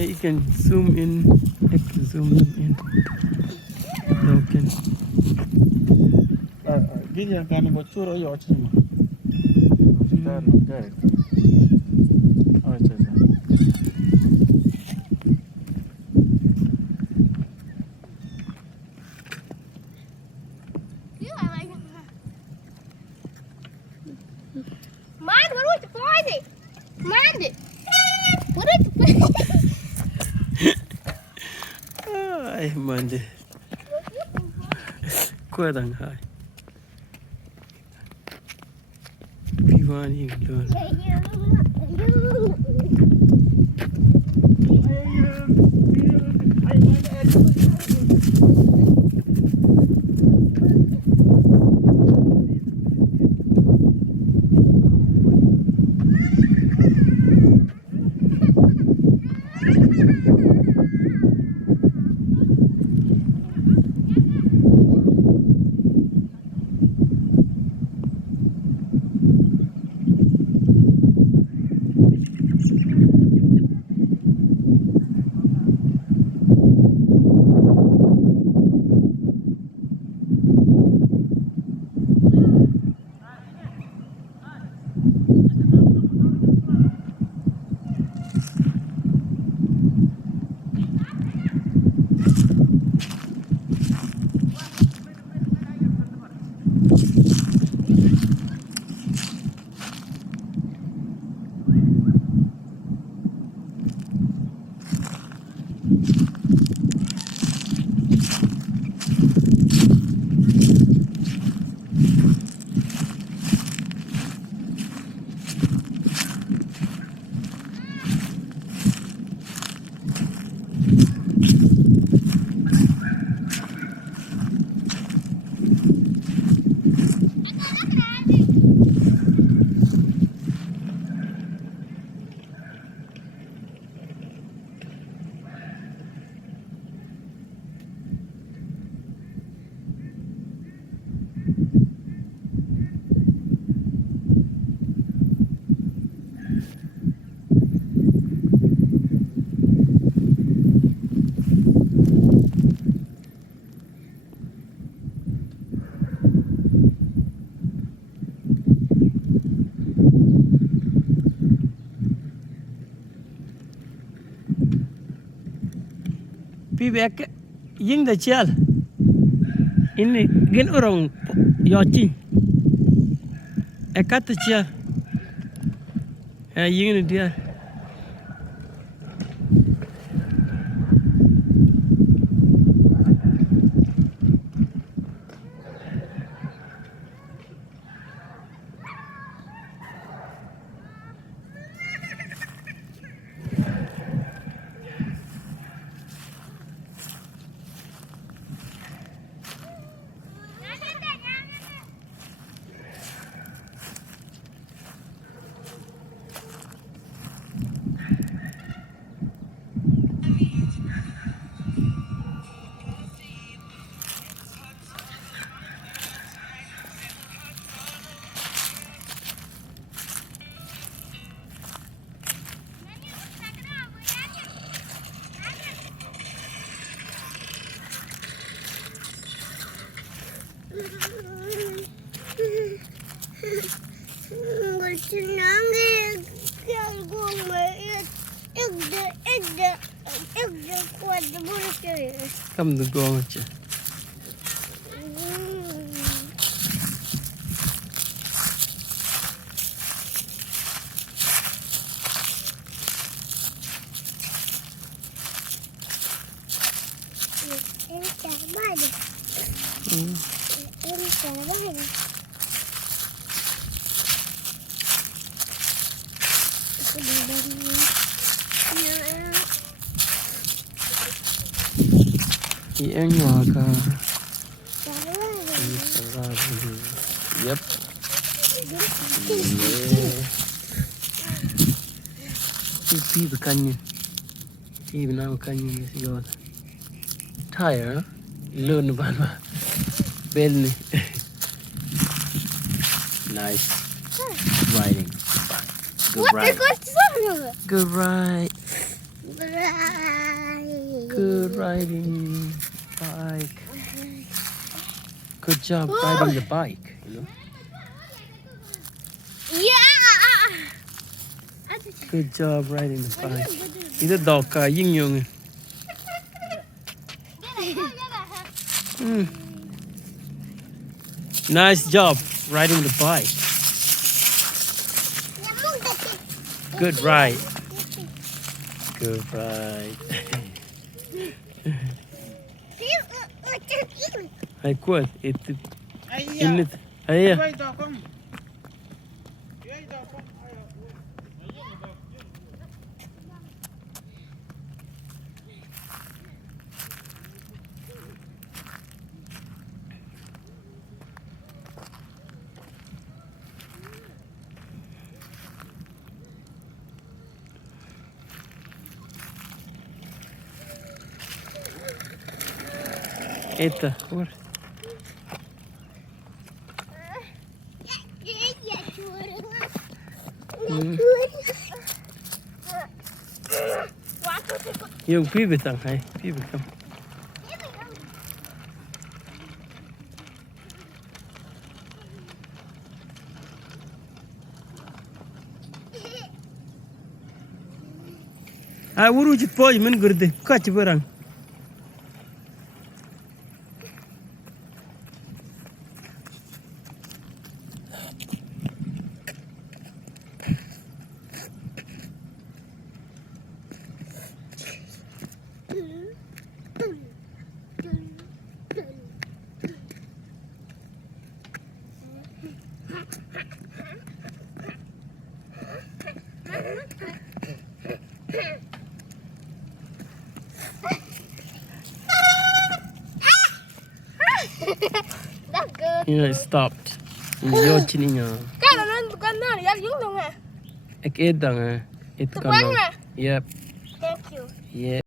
Yeah, you can zoom in. I can zoom them in. Broken. Gini yang kan bocor ayo cuma. Sekarang okay. Oh cuma. Man, what was the point? Man, what is the point? Ay, mande. Kuadang hai. Piwani dol. Pi bek ying da chial. Ini gen orang yaching. Ekat chial. Ying ni dia. Come to go with you. Yang waka. Yep. Pi bekannya. Pi benar bekannya ni sigawat. Tire, learn about bell ni. Nice riding. Good ride. Good ride. Good riding bike. Good job riding the bike. You know. Yeah. Good job riding the bike. Ito dog ka ying yung. Nice job riding the bike. Good ride. Good ride. Hay quên it in it. Hay Vậy đó không? Vậy đó không? Ita. What? Yung pibitang hay pibitang. Ay wuru chit poj men gurde kach barang. That's good. You know it stopped. Yo chininya. Cái nó dắt xuống luôn à. Ek edang it Tôi quán kana. à. Yep. Thank you. Yeah.